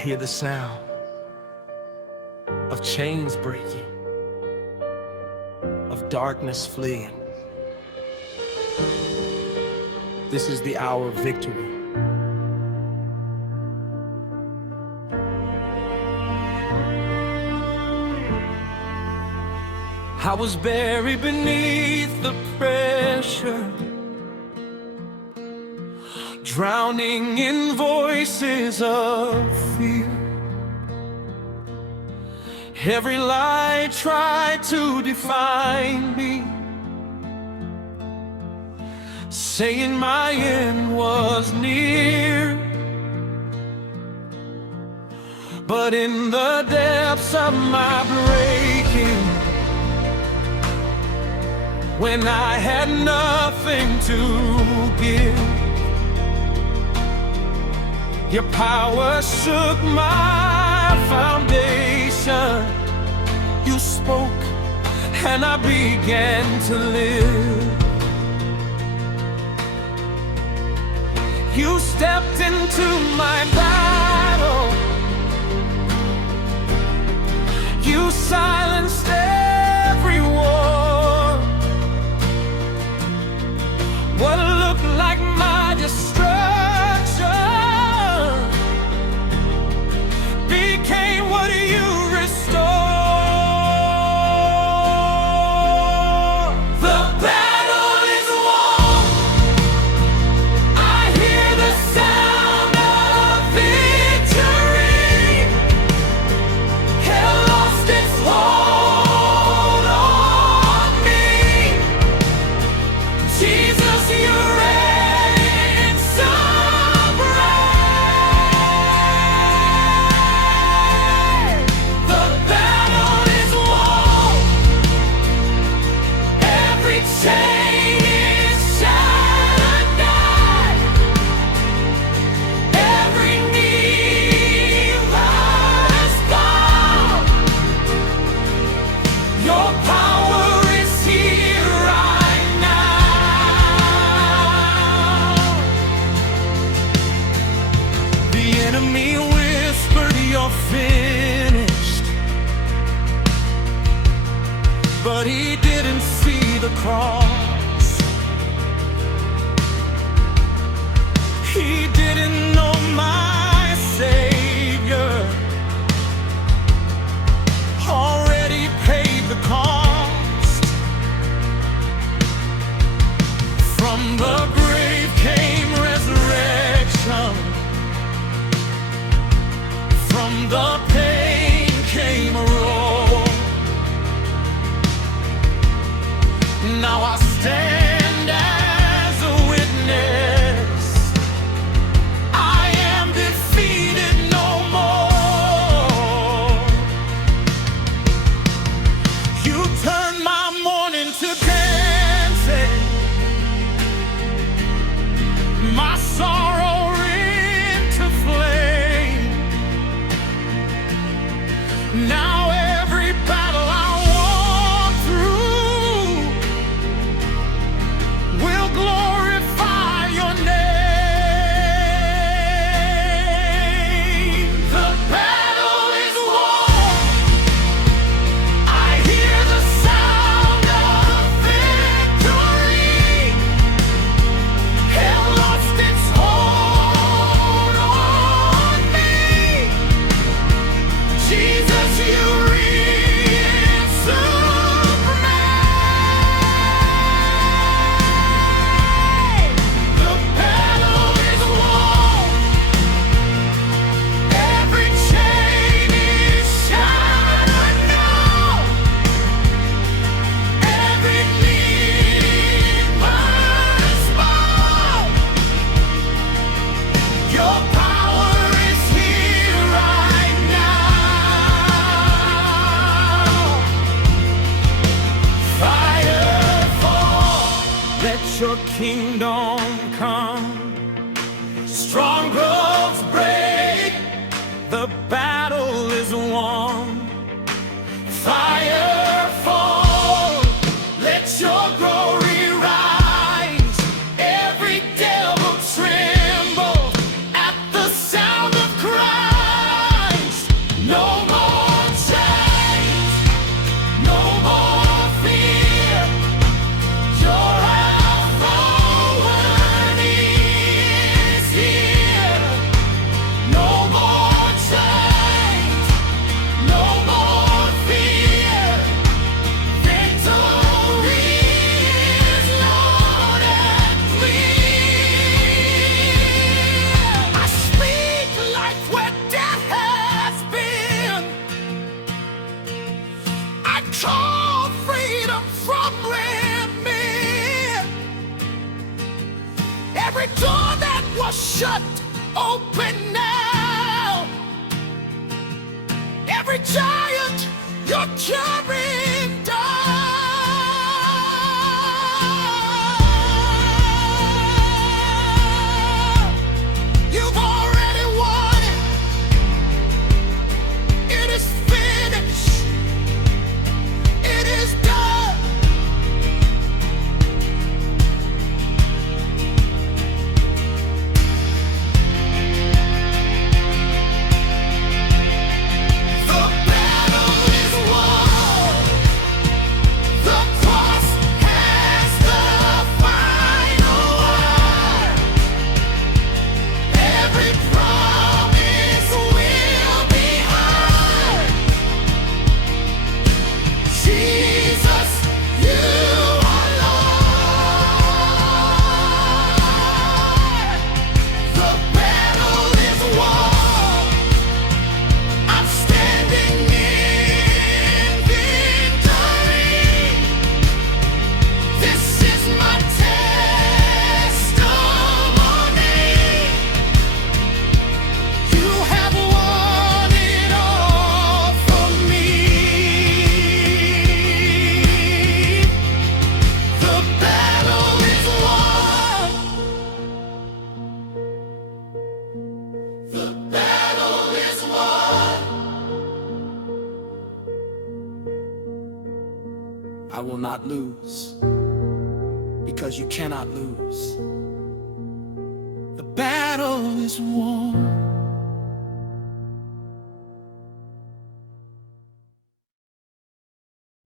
hear the sound of chains breaking, of darkness fleeing. This is the hour of victory. I was buried beneath the pressure, drowning in voices of fear. Every lie tried to define me, saying my end was near. But in the depths of my breaking, when I had nothing to give, your power shook my foundation. You spoke and I began to live. You stepped into my battle. You silenced every war. What looked like my destruction became what you restored. The battle is won. I hear the sound of victory. Hell lost its hold on me. Jesus, you reign supreme. The battle is won. Every chain is shattered down. Every knee must bow. Your power is here right now. The enemy whispered you're finished, but he didn't see the cross. He didn't know my Savior already paid the cost. From the grave came resurrection. From the pain came a roar. Now I stand as a witness. I am defeated no more. You turned my mourning to dancing, my sorrow into flame. Now every battle I walk through will glorify your name. The battle is won. I hear the sound of victory. Hell lost its hold on me. Jesus, you reign supreme. The battle is won. Every chain is shattered now. Every knee must bow. Your power is here right now. Fire fall. Let your kingdom come. Strongholds break. The battle is won. Fire fall. Let your glory rise. Every devil tremble at the sound of cry. Every door that was shut, open now. Every giant you're tearing down. You've already won it. It is finished. It is done. The battle is won. The cross has the final word. Every promise will be heard. Jesus, you are Lord. The battle is won. I'm standing in victory. This is my testimony. You have won it all for me. The battle is won. The battle is won. I will not lose, because you cannot lose. The battle is won.